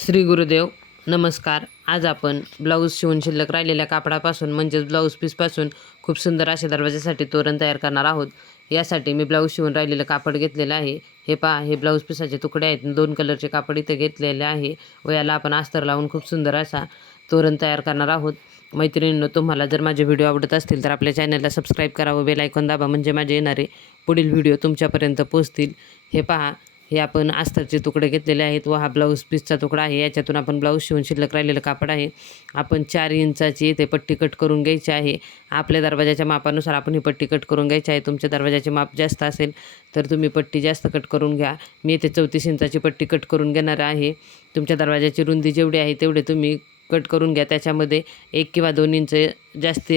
श्री गुरुदेव नमस्कार. आज आपण ब्लाऊज शिवून शिल्लक राहिलेल्या कापडापासून म्हणजेच ब्लाऊज पीसपासून खूप सुंदर असे दरवाजासाठी तोरण तयार करणार आहोत. यासाठी मी ब्लाऊज शिवून राहिलेलं कापड घेतलेलं आहे. हे पहा हे ब्लाऊज पीसाचे तुकडे आहेत. दोन कलरचे कापड इथे घेतलेले आहे. व याला आपण अस्तर लावून खूप सुंदर असा तोरण तयार करणार आहोत. मैत्रिणींनो तुम्हाला जर माझे व्हिडिओ आवडत असतील तर आपल्या चॅनलला सबस्क्राईब करा व बेल आयकॉन दाबा म्हणजे माझे येणारे पुढील व्हिडिओ तुमच्यापर्यंत पोहोचतील. हे पहा हे आपण अस्तरचे तुकडे घेतलेले आहेत. व हा ब्लाऊज पीसचा तुकडा आहे. याच्यातून आपण ब्लाऊज शिवून शिल्लक राहिलेलं कापड आहे. आपण चार इंचाची ते पट्टी कट करून घ्यायची आहे. आपल्या दरवाजाच्या मापानुसार आपण ही पट्टी कट करून घ्यायची आहे. तुमच्या दरवाजाचे माप जास्त असेल तर तुम्ही पट्टी जास्त कट करून घ्या. मी इथे चौतीस इंचाची पट्टी कट करून घेणार आहे. तुमच्या दरवाजाची रुंदी जेवढी आहे तेवढे तुम्ही कट करून घ्या. त्याच्यामध्ये एक किंवा दोन इंच जास्त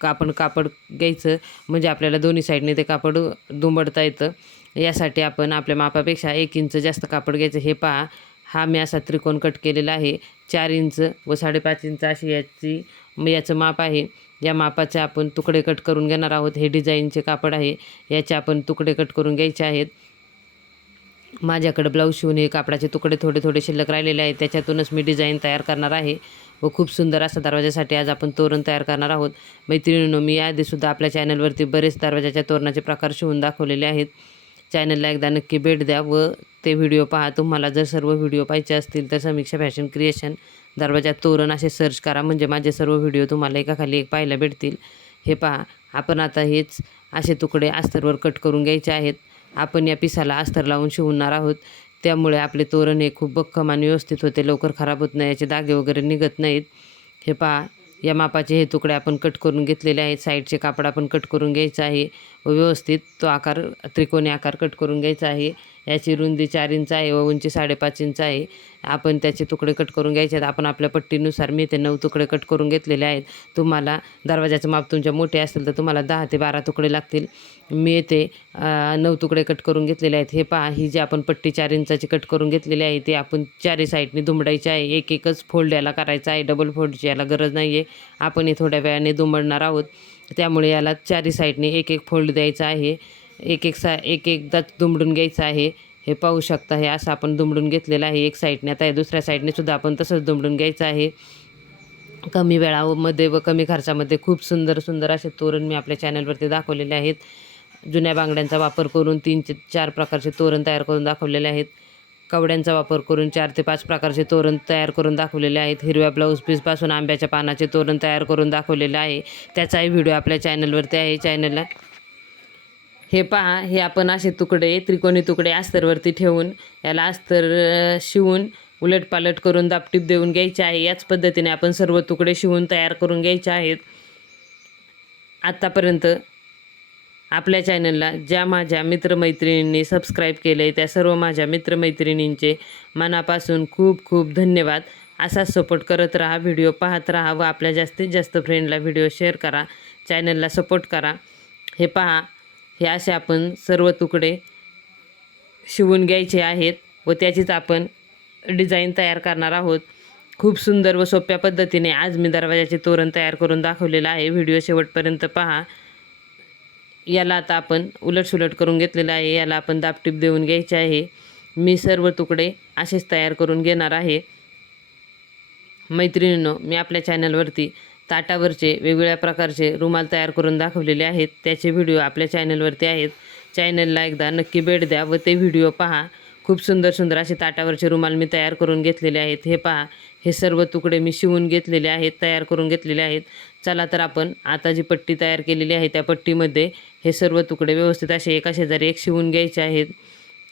कापड कापड घ्यायचं. म्हणजे आपल्याला दोन्ही साईडने ते कापड दुंबडता येतं. यासाठी आपण आपल्या मापापेक्षा एक इंच जास्त कापड घ्यायचं. हे पहा हा मी असा त्रिकोण कट केलेला आहे. चार इंच व साडेपाच इंच अशी याची याचं माप आहे. या मापाचे आपण तुकडे कट करून घेणार आहोत. हे डिझाईनचे कापड आहे. याचे आपण तुकडे कट करून घ्यायचे आहेत. माझ्याकडे ब्लाऊज शिवून हे कापडाचे तुकडे थोडे थोडे शिल्लक राहिलेले आहेत. त्याच्यातूनच मी डिझाईन तयार करणार आहे व खूप सुंदर असा दरवाजासाठी आज आपण तोरण तयार करणार आहोत. मैत्रिणींनो मी याआधीसुद्धा आपल्या चॅनलवरती बरेच दरवाजाच्या तोरणाचे प्रकार शिवून दाखवलेले आहेत. चॅनलला एकदा नक्की भेट द्या व ते व्हिडिओ पहा. तुम्हाला जर सर्व व्हिडिओ पाहिजे असतील तर समीक्षा फॅशन क्रिएशन दरवाजात तोरण असे सर्च करा. म्हणजे माझे सर्व व्हिडिओ तुम्हाला एकाखाली एक पाहायला भेटतील. हे पहा. आपण आता हेच असे तुकडे अस्तरवर कट करून घ्यायचे आहेत. आपण या पिसाला अस्तर लावून शिवणार आहोत. त्यामुळे आपले तोरण हे खूप भक्कम आणि व्यवस्थित होते. लवकर खराब होत नाही. याचे दागे वगैरे निघत नाहीत. हे पहा. या मापाचे हे तुकडे आपण कट करून घेतलेले आहेत. साईडचे कापड आपण कट करून घ्यायचं आहे. व व्यवस्थित तो आकार त्रिकोणी आकार कट करून घ्यायचा आहे. याची रुंदी चार इंच आहे व उंची साडेपाच इंच आहे. आपण त्याचे तुकडे कट करून घ्यायचे आहेत. आपण आपल्या पट्टीनुसार मी ते नऊ तुकडे कट करून घेतलेले आहेत. तुम्हाला दरवाजाचं माप तुमच्या मोठे असेल तर तुम्हाला दहा ते बारा तुकडे लागतील. मी येथे नऊ तुकडे कट करून घेतलेले आहेत. हे पहा ही जी आपण पट्टी चार इंचाची कट करून घेतलेली आहे ते आपण चारही साईडने दुमडायची आहे. एक एकच फोल्ड याला करायचा आहे. डबल फोल्डची याला गरज नाही आहे आपण हे थोड्या वेळाने दुमडणार आहोत. त्यामुळे याला चारी साईडने एक एक फोल्ड द्यायचा आहे. एक एक सा एक एकदा दुमडून घ्यायचं आहे. हे पाहू शकता हे असं आपण दुमडून घेतलेलं आहे एक साईडने. आता दुसऱ्या साईडने सुद्धा आपण तसंच दुमडून घ्यायचं आहे. कमी वेळामध्ये व कमी खर्चामध्ये खूप सुंदर सुंदर असे तोरण मी आपल्या चॅनलवरती दाखवलेले आहेत. जुन्या बांगड्यांचा वापर करून तीन चार प्रकारचे तोरण तयार करून दाखवलेले आहेत. कवड्यांचा वापर करून चार ते पाच प्रकारचे तोरण तयार करून दाखवलेले आहेत. हिरव्या ब्लाऊज पीसपासून आंब्याच्या पानाचे तोरण तयार करून दाखवलेले आहे. त्याचाही व्हिडिओ आपल्या चॅनलवरती आहे. चॅनलला हे पहा. हे आपण असे तुकडे त्रिकोणी तुकडे अस्तरवरती ठेवून याला अस्तर शिवून उलटपालट करून दापटीप देऊन घ्यायचे आहे. याच पद्धतीने आपण सर्व तुकडे शिवून तयार करून घ्यायचे आहेत. आत्तापर्यंत आपल्या चॅनलला ज्या माझ्या मित्रमैत्रिणींनी सबस्क्राईब केले आहे त्या सर्व माझ्या मित्रमैत्रिणींचे मनापासून खूप खूप धन्यवाद. असाच सपोर्ट करत राहा व्हिडिओ पाहत राहा व आपल्या जास्तीत जास्त फ्रेंडला व्हिडिओ शेअर करा चॅनलला सपोर्ट करा. हे पहा हे असे आपण सर्व तुकडे शिवून घ्यायचे आहेत व त्याचीच आपण डिझाईन तयार करणार आहोत. खूप सुंदर व सोप्या पद्धतीने आज मी दरवाजाचे तोरण तयार करून दाखवलेलं आहे. व्हिडिओ शेवटपर्यंत पहा. याला आता आपण उलटसुलट करून घेतलेलं आहे. याला आपण दापटीप देऊन घ्यायचे आहे. मी सर्व तुकडे असेच तयार करून घेणार आहे. मैत्रिणींनो मी आपल्या चॅनलवरती ताटावरचे वेगवेगळ्या प्रकारचे रुमाल तयार करून दाखवलेले आहेत. त्याचे व्हिडिओ आपल्या चॅनलवरती आहेत. चॅनलला एकदा नक्की भेट द्या व ते व्हिडिओ पहा. खूप सुंदर सुंदर असे ताटावरचे रुमाल मी तयार करून घेतलेले आहेत. हे पहा. हे सर्व तुकडे मी शिवून घेतलेले आहेत तयार करून घेतलेले आहेत. चला तर आपण आता जी पट्टी तयार केलेली आहे त्या पट्टीमध्ये हे सर्व तुकडे व्यवस्थित असे एका शेजारी एक शिवून घ्यायचे आहेत.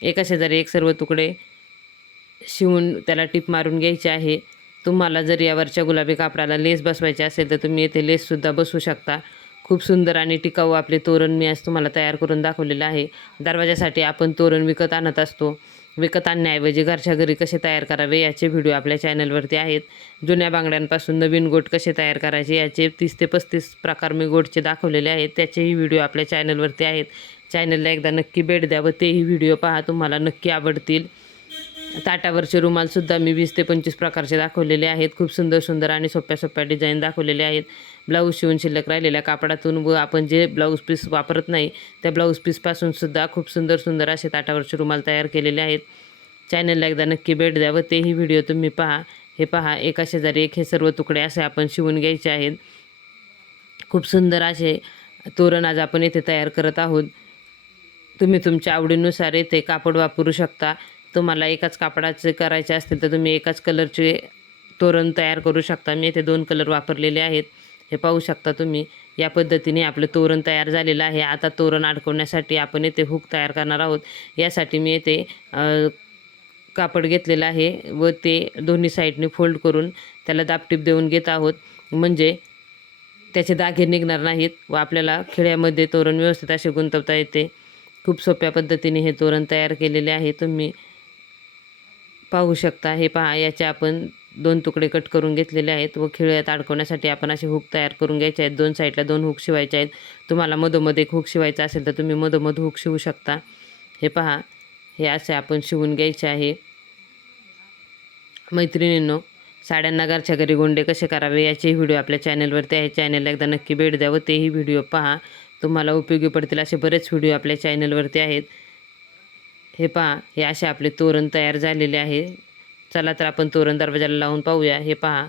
एका शेजारी एक सर्व तुकडे शिवून त्याला टीप मारून घ्यायचे आहे. तुम्हाला जर यावरच्या गुलाबी कापडाला लेस बसवायचे असेल तर तुम्ही येथे लेससुद्धा बसवू शकता. खूप सुंदर आणि टिकाऊ आपले तोरण मी आज तुम्हाला तयार करून दाखवलेलं आहे. दरवाजासाठी आपण तोरण विकत आणत असतो. विकत आणण्याऐवजी घरच्या घरी कसे तयार करावे याचे व्हिडिओ आपल्या चॅनलवरती आहेत. जुन्या बांगड्यांपासून नवीन गोट कसे तयार करायचे याचे तीस ते पस्तीस प्रकार मी गोटचे दाखवलेले आहेत. त्याचेही व्हिडिओ आपल्या चॅनलवरती आहेत. चॅनलला एकदा नक्की भेट द्या व तेही व्हिडिओ पहा तुम्हाला नक्की आवडतील. ताटावरचे रुमालसुद्धा मी वीस ते पंचवीस प्रकारचे दाखवलेले आहेत. खूप सुंदर सुंदर आणि सोप्या सोप्या डिझाईन दाखवलेले आहेत. ब्लाऊज शिवून शिल्लक राहिलेल्या कापडातून व आपण जे ब्लाऊज पीस वापरत नाही त्या ब्लाऊज पीसपासून सुद्धा खूप सुंदर सुंदर असे ताटावरचे रुमाल तयार केलेले आहेत. चॅनलला एकदा नक्की भेट द्या व तेही व्हिडिओ तुम्ही पहा. हे पहा एका शेजारी एक हे सर्व तुकडे असे आपण शिवून घ्यायचे आहेत. खूप सुंदर असे तोरण आज आपण येथे तयार करत आहोत. तुम्ही तुमच्या आवडीनुसार येथे कापड वापरू शकता. तुम्हाला एकाच कापडाचे करायचे असतील तर तुम्ही एकाच कलरचे तोरण तयार करू शकता. मी येथे दोन कलर वापरलेले आहेत. हे पाहू शकता तुम्ही. या पद्धतीने आपलं तोरण तयार झालेलं आहे. आता तोरण अडकवण्यासाठी आपण येथे हुक तयार करणार आहोत. यासाठी मी येथे कापड घेतलेलं आहे व ते दोन्ही साईडने फोल्ड करून त्याला दापटीप देऊन घेत आहोत. म्हणजे त्याचे दागे निघणार नाहीत व आपल्याला खेड्यामध्ये तोरण व्यवस्थित असे गुंतवता येते. खूप सोप्या पद्धतीने हे तोरण तयार केलेले आहे. तुम्ही पाहू शकता. हे पहा याचे आपण दोन तुकडे कट करून घेतलेले आहेत व खिळ्यात अडकवण्यासाठी आपण असे हुक तयार करून घ्यायचे आहेत. दोन साईडला दोन हुक शिवायचे आहेत. तुम्हाला मधोमध एक हुक शिवायचा असेल तर तुम्ही मधोमध हुक शिवू शकता. हे पहा हे असे आपण शिवून घ्यायचे आहे. मैत्रिणींनो साड्यांना घरच्या घरी गोंडे कसे करावे याचेही व्हिडिओ आपल्या चॅनलवरती आहे. चॅनलला एकदा नक्की भेट द्या व तेही व्हिडिओ पहा. तुम्हाला उपयोगी पडतील असे बरेच व्हिडिओ आपल्या चॅनलवरती आहेत. हे पहा हे असे आपले तोरण तयार झालेले आहे. चला तर आपण तोरण दरवाजाला लावून पाहूया. हे पहा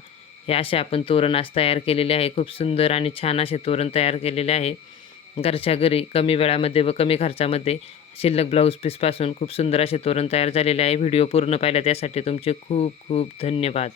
हे असे आपण तोरण आज तयार केलेले आहे. खूप सुंदर आणि छान असे तोरण तयार केलेले आहे. घरच्या घरी कमी वेळामध्ये व कमी खर्चामध्ये शिल्लक ब्लाऊज पीसपासून खूप सुंदर असे तोरण तयार झालेले आहे. व्हिडिओ पूर्ण पाहिला त्यासाठी तुमचे खूप खूप धन्यवाद.